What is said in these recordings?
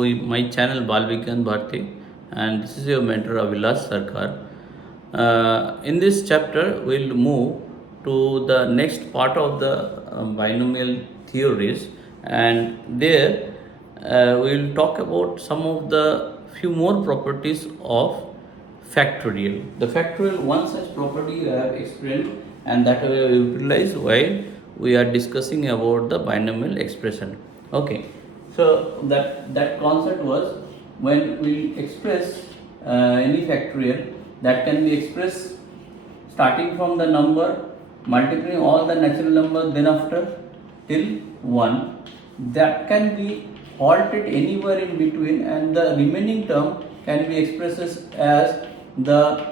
My channel Balvikan Bharti, and this is your mentor Avilas Sarkar. In this chapter, we'll move to the next part of the binomial theories, and there we'll talk about some of the few more properties of factorial. The factorial, one such property we have explained, and that we have utilized while we are discussing about the binomial expression. Okay, so that concept was when we express any factorial, that can be expressed starting from the number, multiplying all the natural numbers, then after till 1, that can be halted anywhere in between, and the remaining term can be expressed as the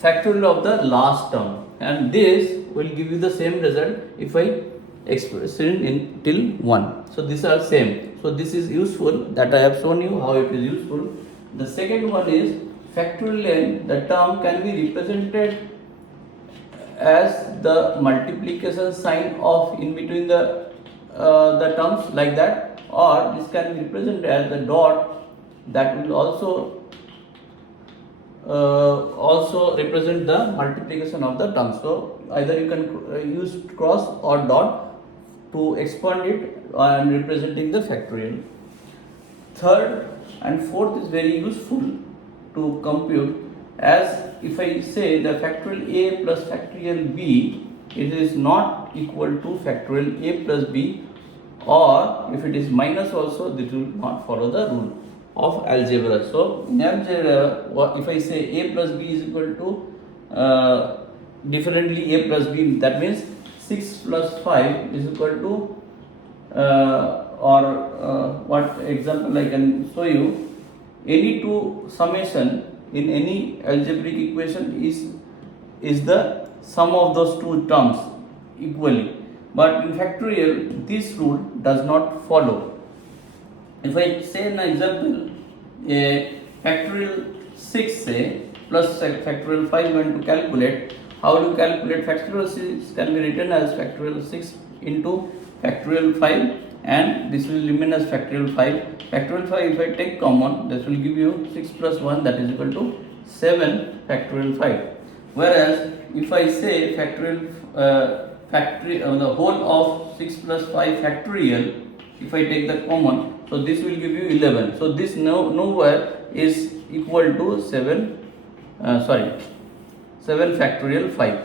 factorial of the last term, and this will give you the same result if I express it in till 1. So these are same. So this is useful, that I have shown you how it is useful. The second one is factorial n. The term can be represented as the multiplication sign of in between the terms, like that, or this can be represented as the dot that will also represent the multiplication of the terms. So either you can use cross or dot to expand it and representing the factorial. Third and fourth is very useful to compute, as if I say the factorial a plus factorial b, it is not equal to factorial a plus b, or if it is minus also, this will not follow the rule of algebra. So in algebra, if I say a plus b is equal to differently a plus b, that means 6 plus 5 is equal to what example I can show you, any two summation in any algebraic equation is the sum of those two terms equally, but in factorial this rule does not follow. If I say an example, a factorial 6 say plus factorial 5 want to calculate, how do you calculate? Factorial 6 can be written as factorial 6 into factorial 5, and this will remain as factorial 5. Factorial 5, if I take common, this will give you 6 plus 1, that is equal to 7 factorial 5. Whereas if I say factorial the whole of 6 plus 5 factorial, if I take the common, so this will give you 11. So this nowhere is equal to 7 factorial 5.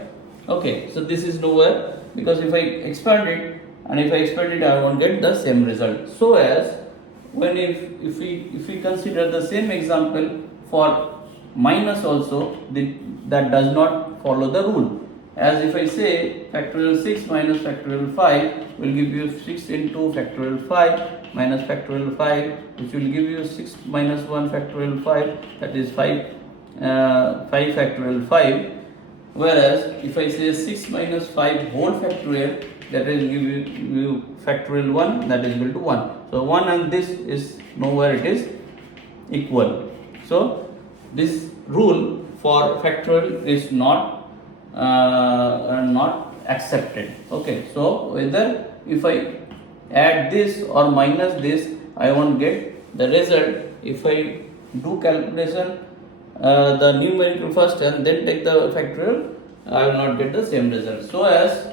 Okay, so this is nowhere, because if I expand it, and if I expand it, I won't get the same result. So as when if we consider the same example for minus also, that does not follow the rule. As if I say factorial 6 minus factorial 5 will give you 6 into factorial 5 minus factorial 5, which will give you 6 minus 1 factorial 5, that is 5 factorial 5. Whereas if I say 6 minus 5 whole factorial, that will give you factorial 1, that is equal to 1. So 1 and this is nowhere it is equal. So this rule for factorial is not accepted. Okay, so whether if I add this or minus this, I won't get the result. If I do calculation the numerical first and then take the factorial, I will not get the same result. So as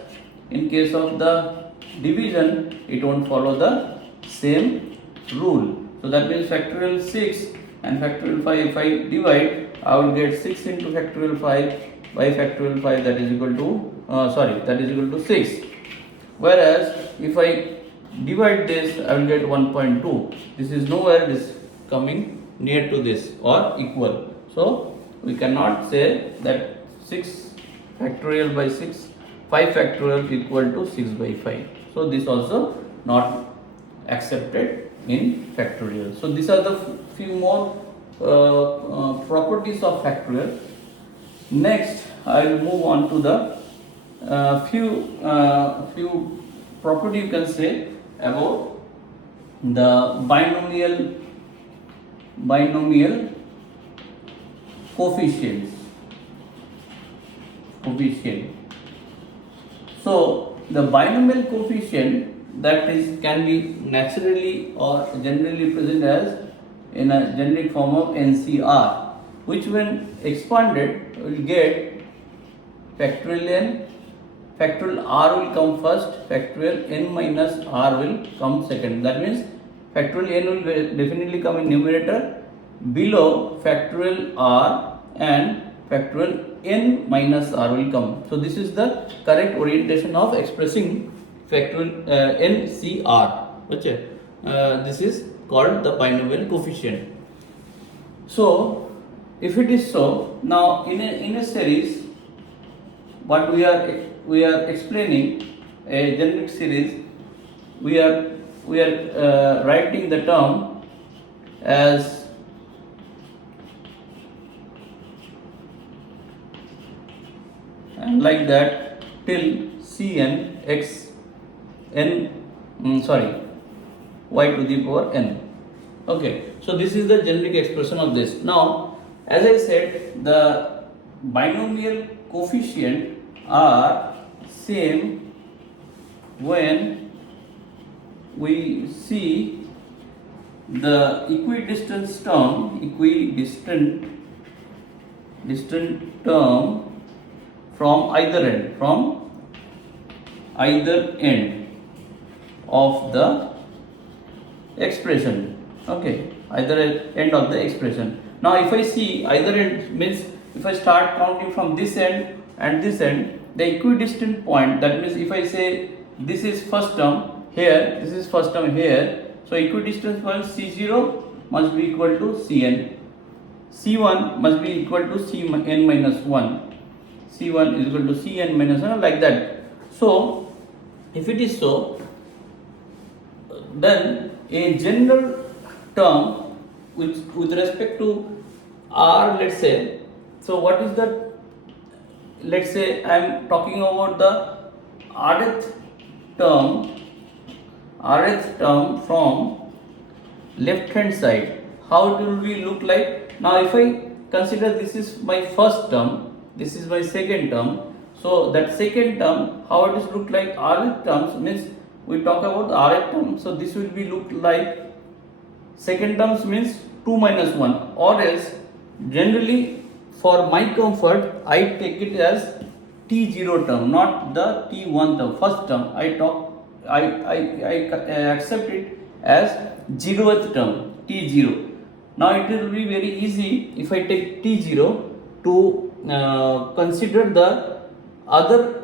in case of the division, it won't follow the same rule. So that means factorial 6 and factorial 5, if I divide, I will get 6 into factorial 5 by factorial 5, that is equal to 6. Whereas if I divide this, I will get 1.2. This is nowhere it is coming near to this or equal. So we cannot say that 6 factorial by 6, 5 factorial equal to 6 by 5. So this also not accepted in factorial. So these are the few more properties of factorial. Next, I will move on to the few property you can say about the binomial coefficient. So the binomial coefficient, that is can be naturally or generally represented as in a generic form of NCR, which when expanded will get factorial n, factorial r will come first, factorial n minus r will come second. That means factorial n will definitely come in numerator, below factorial r and factorial n minus r will come. So this is the correct orientation of expressing factorial NCR. Okay. This is called the binomial coefficient. So if it is so, now in a series, what we are explaining a generic series, we are writing the term as and like that till Cn x n y to the power n. Okay, so this is the generic expression of this. Now, as I said, the binomial coefficient are same when we see the equidistant term from either end of the expression. Okay, either end of the expression. Now if I see either end means if I start counting from this end and this end, the equidistant point, that means if I say this is first term here, this is first term here, so equidistant point C0 must be equal to Cn, C1 must be equal to Cn minus 1, C1 is equal to Cn minus 1, like that. So if it is so, then a general term with respect to r, let's say, so what is the, let's say I am talking about the rth term from left hand side. How it will be look like? Now if I consider this is my first term, this is my second term, so that second term, how it is look like rth terms means we talk about the rth term, so this will be look like second terms means 2 minus 1, or else generally for my comfort I take it as T0 term, not the T1 term. First term I accept it as 0th term, T0. Now it will be very easy if I take T0 to consider the other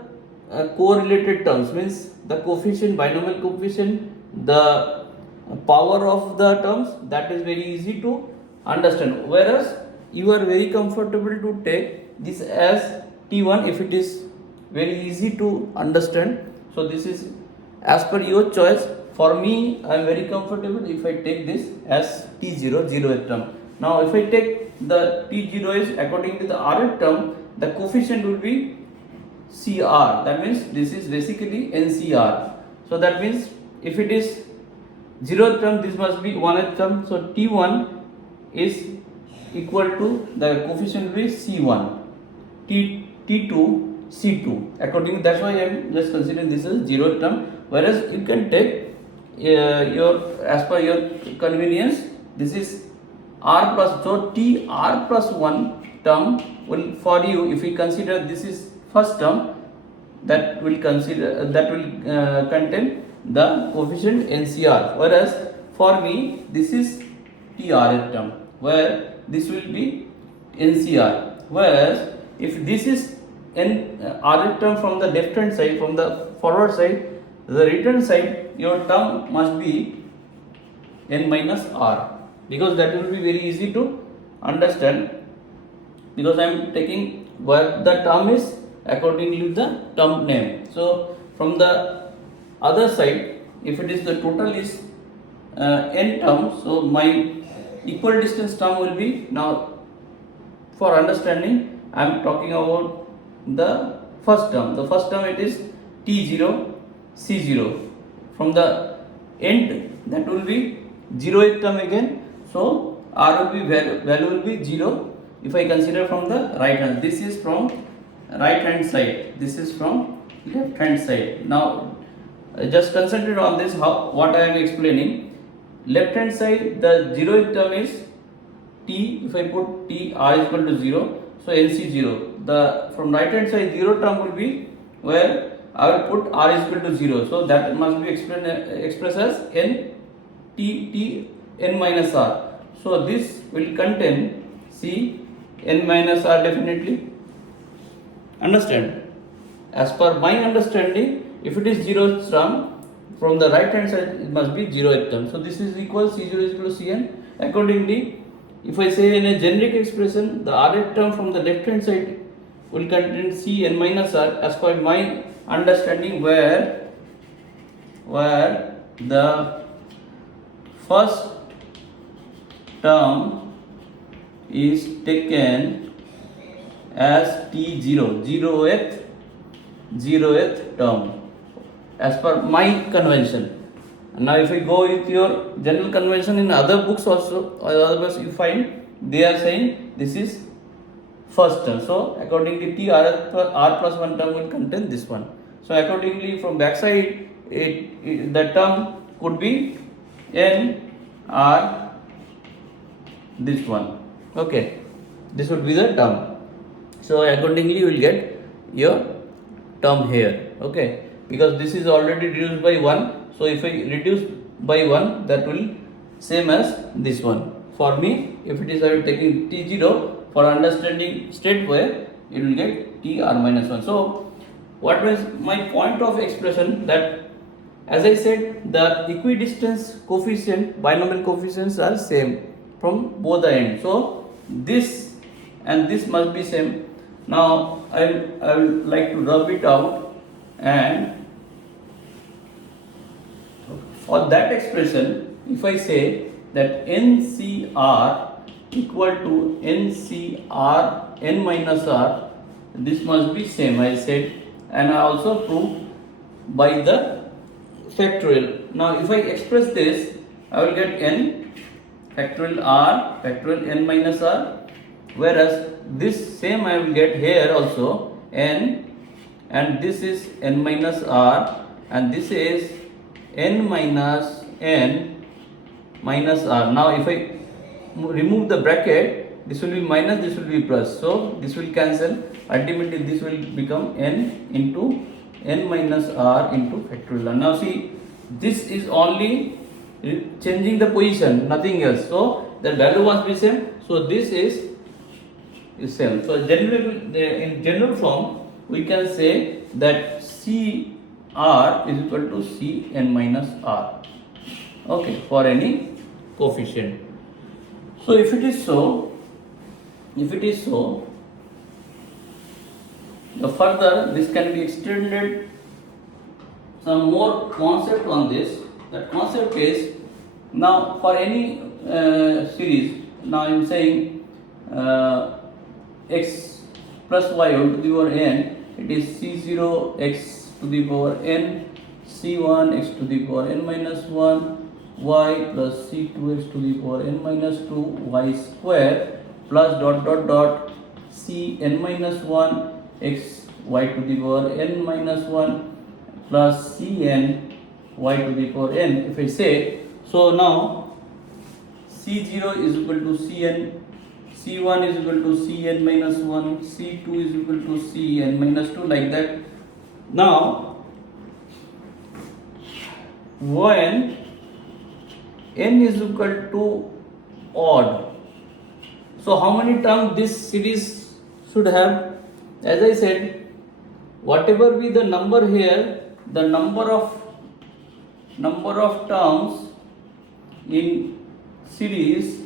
correlated terms, means the coefficient, binomial coefficient, the power of the terms, that is very easy to understand, whereas you are very comfortable to take this as T1 if it is very easy to understand. So this is as per your choice. For me, I am very comfortable if I take this as T0, 0th term. Now if I take the T0 is according to the rth term, the coefficient will be CR, that means this is basically NCR. So that means if it is 0th term, this must be 1th term, so T1 is equal to the coefficient will be C1, T2 C2, according, that's why I am just considering this as 0th term, whereas you can take your as per your convenience. This is R plus, so TR plus 1 term will for you, if we consider this is first term, that will consider contain the coefficient NCR, whereas for me this is TRth term, where this will be NCR, whereas if this is rth term from the left hand side, from the forward side, the return side, your term must be n minus r, because that will be very easy to understand, because I am taking where the term is according to the term name. So from the other side, if it is the total is n terms, so my equal distance term will be, now for understanding I am talking about the first term. The first term it is T0 C0, from the end that will be 0th term again, so r will be value will be 0 if I consider from the right hand. This is from right hand side, this is from left hand side. Now just concentrate on this, how what I am explaining. Left hand side, the 0th term is t, if I put t r is equal to 0, so nc 0. The from right hand side 0 term will be where I will put r is equal to 0. So that must be expressed as n t n minus r. So this will contain c n minus r definitely. Understand? As per my understanding, if it is 0th term, from the right hand side it must be 0th term. So this is equal, c0 is equal to cn. Accordingly, if I say in a generic expression, the rth term from the left hand side will contain c n minus r as per my understanding, where the first term is taken as t0, 0th term, as per my convention. Now if we go with your general convention in other books also, other books you find they are saying this is first term. So accordingly r plus 1 term will contain this one. So accordingly from back side the term could be n r this one. Okay, this would be the term. So accordingly you will get your term here. Okay, because this is already reduced by 1. So if I reduce by 1, that will same as this one. For me, if it is I will taking t0 for understanding straight way, it will get t r minus 1. So what was my point of expression? That as I said, the equidistance coefficient, binomial coefficients are same from both the ends. So this and this must be same. Now I will like to rub it out, and for that expression, if I say that NCR equal to NCR n minus r, this must be same, I said, and I also proved by the factorial. Now if I express this, I will get n factorial r factorial n minus r, whereas this same I will get here also n, and this is n minus r, and this is n minus r. Now if I remove the bracket, this will be minus, this will be plus, so this will cancel. Ultimately this will become n into n minus r into factorial. Now see, this is only changing the position, nothing else. So the value must be same. So this is same. So in general form we can say that c r is equal to c n minus r. Okay, for any coefficient. So if it is so, the further this can be extended some more concept on this. That concept is, now for any series, now I am saying x plus y all to the power n, it is c0 x to the power n, c1 x to the power n minus 1, y plus c2 x to the power n minus 2, y square plus dot dot dot c n minus 1 x y to the power n minus 1 plus c n y to the power n. If I say, so now c0 is equal to cn, c1 is equal to cn minus 1, c2 is equal to cn minus 2, like that. Now when n is equal to odd, so how many terms this series should have? As I said, whatever be the number here, the number of terms in series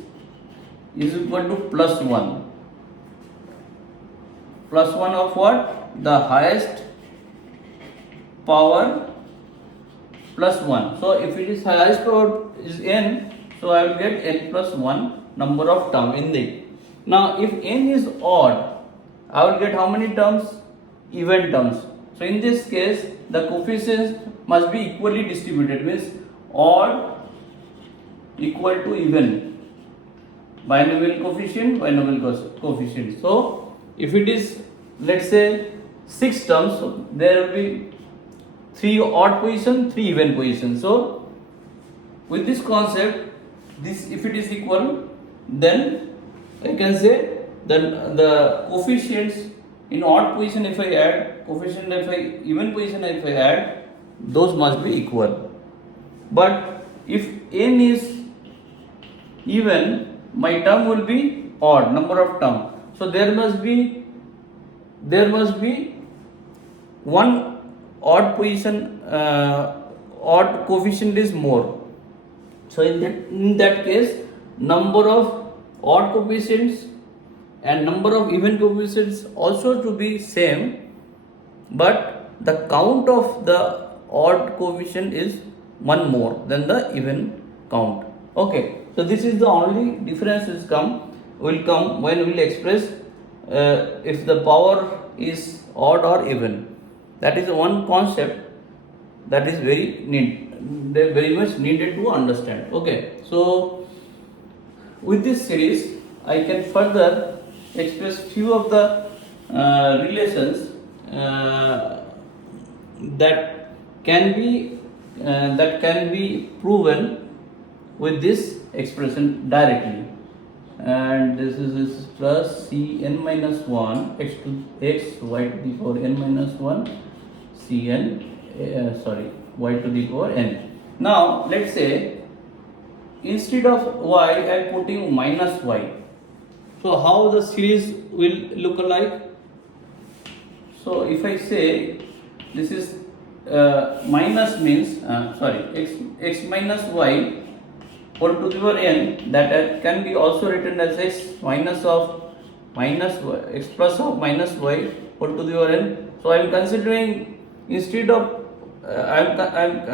is equal to plus 1. Plus 1 of what? The highest power plus 1. So if it is highest power is n, so I will get n plus 1 number of terms in it. Now if n is odd, I will get how many terms? Even terms. So in this case, the coefficients must be equally distributed, means odd equal to even. Binomial coefficient. So if it is, let's say 6 terms, so there will be 3 odd position, 3 even position. So with this concept, this if it is equal, then I can say the coefficients in odd position if I add, coefficient if I even position if I add, those must be equal. But if n is even, my term will be odd number of term. So there must be one odd position, odd coefficient is more. So in that case, number of odd coefficients and number of even coefficients also to be same, but the count of the odd coefficient is one more than the even count. Okay, so this is the only difference will come when we will express if the power is odd or even. That is one concept that is very much needed to understand. Okay, so with this series I can further express few of the relations that can be proven with this expression directly. And this is plus cn minus 1 x to x y to the power n minus 1 cn y to the power n. Now let's say instead of y I am putting minus y. So how the series will look like? So if I say this is minus means x minus y whole to the power n, that can be also written as x minus y, x plus of minus y whole to the power n. So I am considering instead of I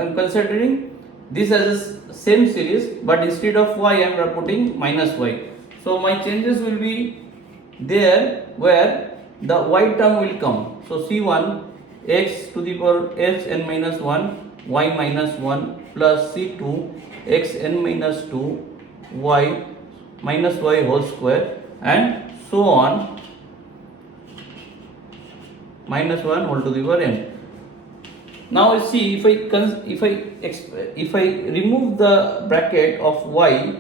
am considering this as a same series, but instead of y I am putting minus y. So my changes will be there where the y term will come. So c1 x to the power x n minus 1 y minus 1 plus c2 x n minus 2 y minus y whole square, and so on, minus 1 whole to the power n. Now see, if I remove the bracket of y,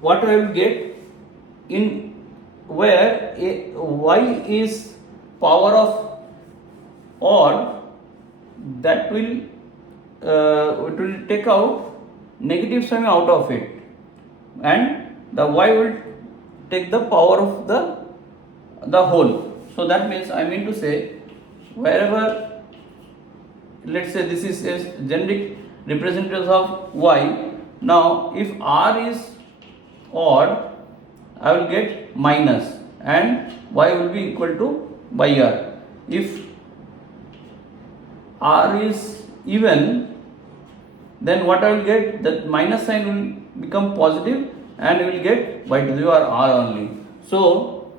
what I will get in where y is power of odd, that will it will take out negative sign out of it, and the y will take the power of the whole. So that means I mean to say, wherever, let's say this is a generic representative of y. Now if r is odd, I will get minus and y will be equal to by r. If r is even, then what I will get, that minus sign will become positive and we will get y to the power r only. So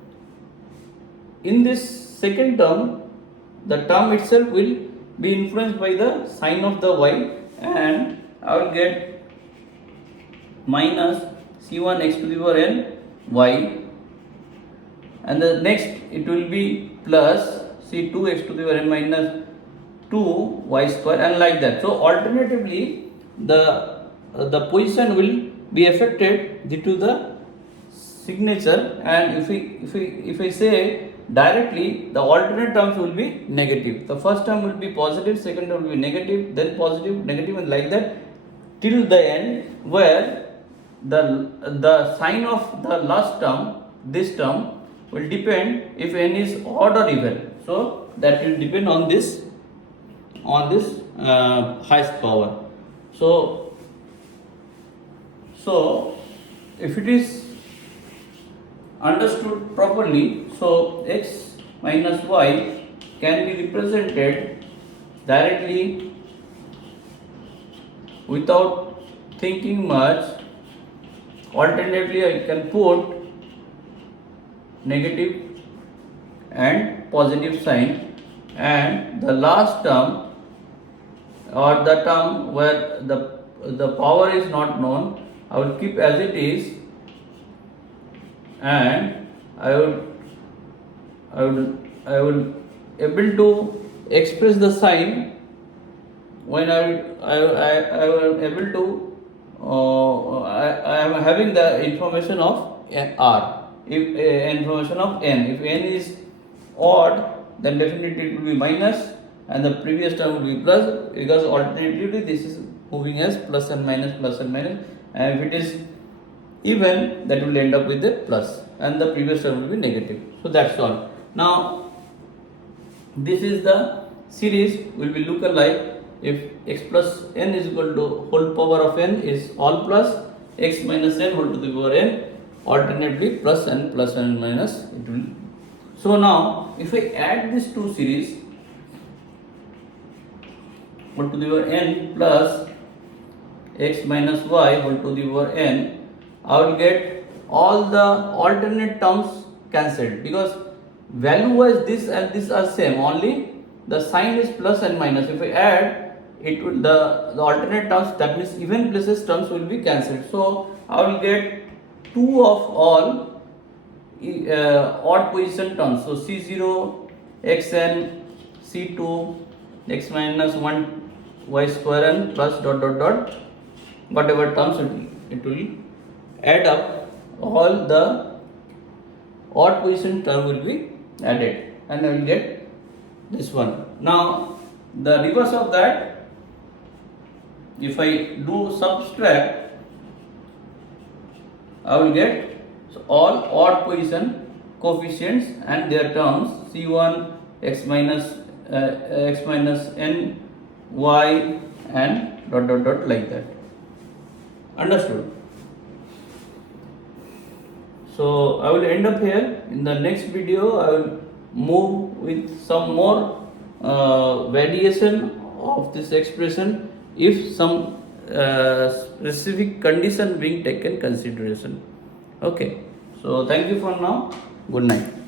in this second term, the term itself will be influenced by the sign of the y, and I will get minus c1 x to the power n y, and the next it will be plus c2 x to the power n minus 2 y square, and like that. So alternatively the position will be affected due to the signature, and if I say directly, the alternate terms will be negative. The first term will be positive, second term will be negative, then positive, negative, and like that till the end, where the sign of the last term, this term, will depend if n is odd or even. So that will depend on this highest power. So if it is understood properly, so x minus y can be represented directly without thinking much. Alternatively, I can put negative and positive sign, and the last term, or the term where the power is not known, I will keep as it is, and I will able to express the sign when I will able to I am having the information of r. if information of n. If n is odd, then definitely it will be minus, and the previous term will be plus, because alternatively this is moving as plus and minus, and if it is even, that will end up with a plus, and the previous term will be negative. So that's all. Now this is the series will be look alike if x plus n is equal to whole power of n is all plus, x minus n whole to the power n alternately plus and minus it will. So now if I add these two series, whole to the power n plus x minus y whole to the power n, I will get all the alternate terms cancelled, because value wise this and this are same, only the sign is plus and minus. If I add, it will the alternate terms, that means even places terms will be cancelled. So I will get 2 of all odd position terms. So C0 xn, C2 x minus 1 y square n plus dot dot dot whatever terms it will add up, all the odd position term will be added, and I will get this one. Now the reverse of that, if I do subtract, I will get all odd position coefficients and their terms C1 x minus n y and dot dot dot like that. Understood? So I will end up here. In the next video I will move with some more variation of this expression if some specific condition being taken consideration. Okay, so thank you for now. Good night.